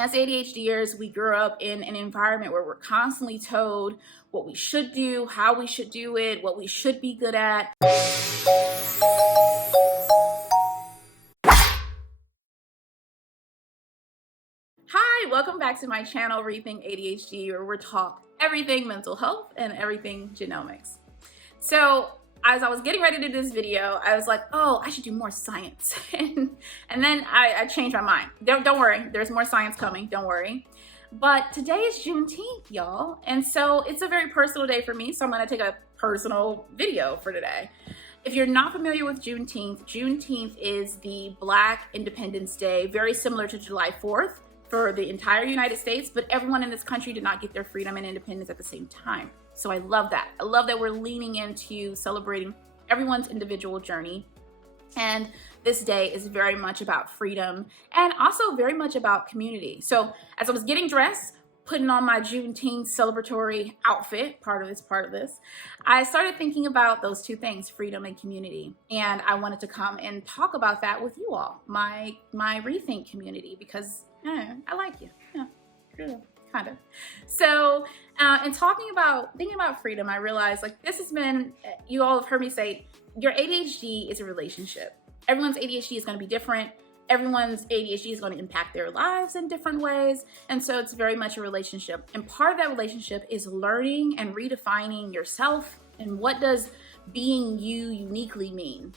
As ADHDers, we grew up in an environment where we're constantly told what we should do, how we should do it, what we should be good at. Hi, welcome back to my channel, Rethink ADHD, where we talk everything mental health and everything genomics. So as I was getting ready to do this video, I was like, oh, I should do more science. and then I changed my mind. Don't worry, there's more science coming, don't worry. But today is Juneteenth, y'all. And so it's a very personal day for me, so I'm gonna take a personal video for today. If you're not familiar with Juneteenth, Juneteenth is the Black Independence Day, very similar to July 4th for the entire United States, but everyone in this country did not get their freedom and independence at the same time. So I love that. I love that we're leaning into celebrating everyone's individual journey. And this day is very much about freedom and also very much about community. So as I was getting dressed, putting on my Juneteenth celebratory outfit, part of this, I started thinking about those two things, freedom and community. And I wanted to come and talk about that with you all, my Rethink community, because I like you, kind of. So in thinking about freedom, I realized this has been, you all have heard me say, your ADHD is a relationship. Everyone's ADHD is going to be different. Everyone's ADHD is going to impact their lives in different ways. And so it's very much a relationship. And part of that relationship is learning and redefining yourself and what does being you uniquely mean.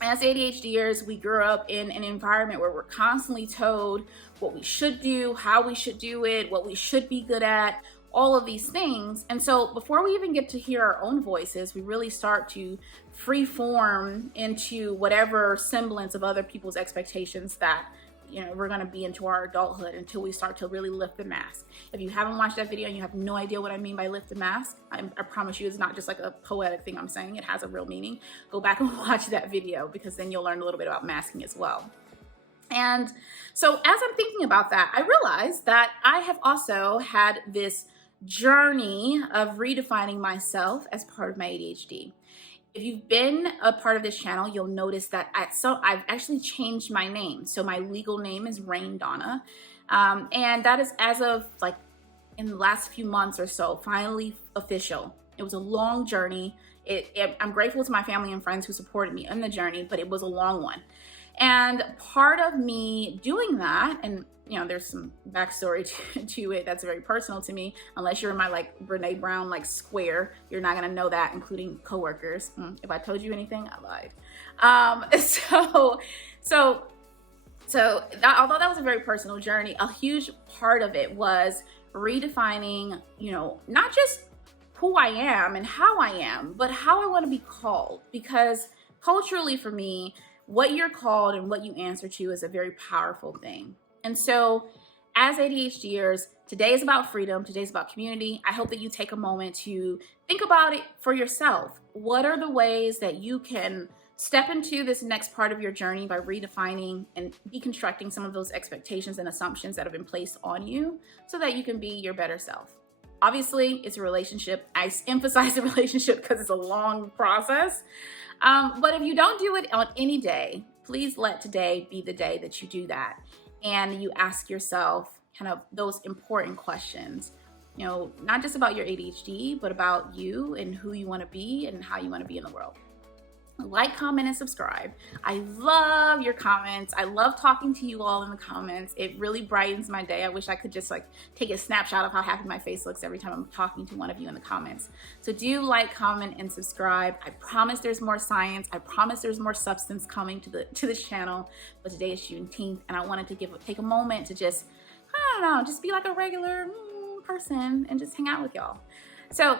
As ADHDers, we grew up in an environment where we're constantly told what we should do, how we should do it, what we should be good at, all of these things. And so before we even get to hear our own voices, we really start to free-form into whatever semblance of other people's expectations that we're going to be into our adulthood until we start to really lift the mask. If you haven't watched that video and you have no idea what I mean by lift the mask, I promise you it's not just like a poetic thing I'm saying. It has a real meaning. Go back and watch that video because then you'll learn a little bit about masking as well. And so as I'm thinking about that, I realized that I have also had this journey of redefining myself as part of my ADHD. If you've been a part of this channel, you'll notice that I've actually changed my name. So my legal name is Rain Donna. And that is as of in the last few months or so, finally official. It was a long journey. I'm grateful to my family and friends who supported me on the journey, but it was a long one. And part of me doing that, and there's some backstory to it that's very personal to me. Unless you're in my Brene Brown square, you're not gonna know that, including coworkers. If I told you anything, I lied. So although that was a very personal journey, a huge part of it was redefining, not just who I am and how I am, but how I want to be called. Because culturally, for me, what you're called and what you answer to is a very powerful thing. And so as ADHDers, today is about freedom, today's about community. I hope that you take a moment to think about it for yourself. What are the ways that you can step into this next part of your journey by redefining and deconstructing some of those expectations and assumptions that have been placed on you so that you can be your better self? Obviously, it's a relationship. I emphasize the relationship because it's a long process. But if you don't do it on any day, please let today be the day that you do that. And you ask yourself kind of those important questions, not just about your ADHD, but about you and who you want to be and how you want to be in the world. Like, comment, and subscribe. I love your comments. I love talking to you all in the comments. It really brightens my day. I wish I could just take a snapshot of how happy my face looks every time I'm talking to one of you in the comments. So do like, comment, and subscribe. I promise there's more science. I promise there's more substance coming to this channel. But today is Juneteenth, and I wanted to take a moment to just be like a regular person and just hang out with y'all. So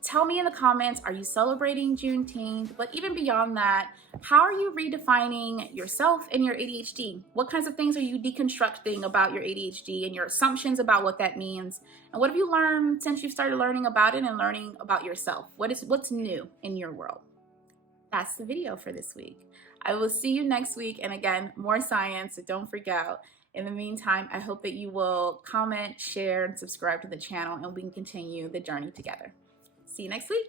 tell me in the comments, are you celebrating Juneteenth? But even beyond that, how are you redefining yourself and your ADHD? What kinds of things are you deconstructing about your ADHD and your assumptions about what that means? And what have you learned since you've started learning about it and learning about yourself? What's new in your world? That's the video for this week. I will see you next week. And again, more science, so don't freak out. In the meantime, I hope that you will comment, share, and subscribe to the channel, and we can continue the journey together. See you next week.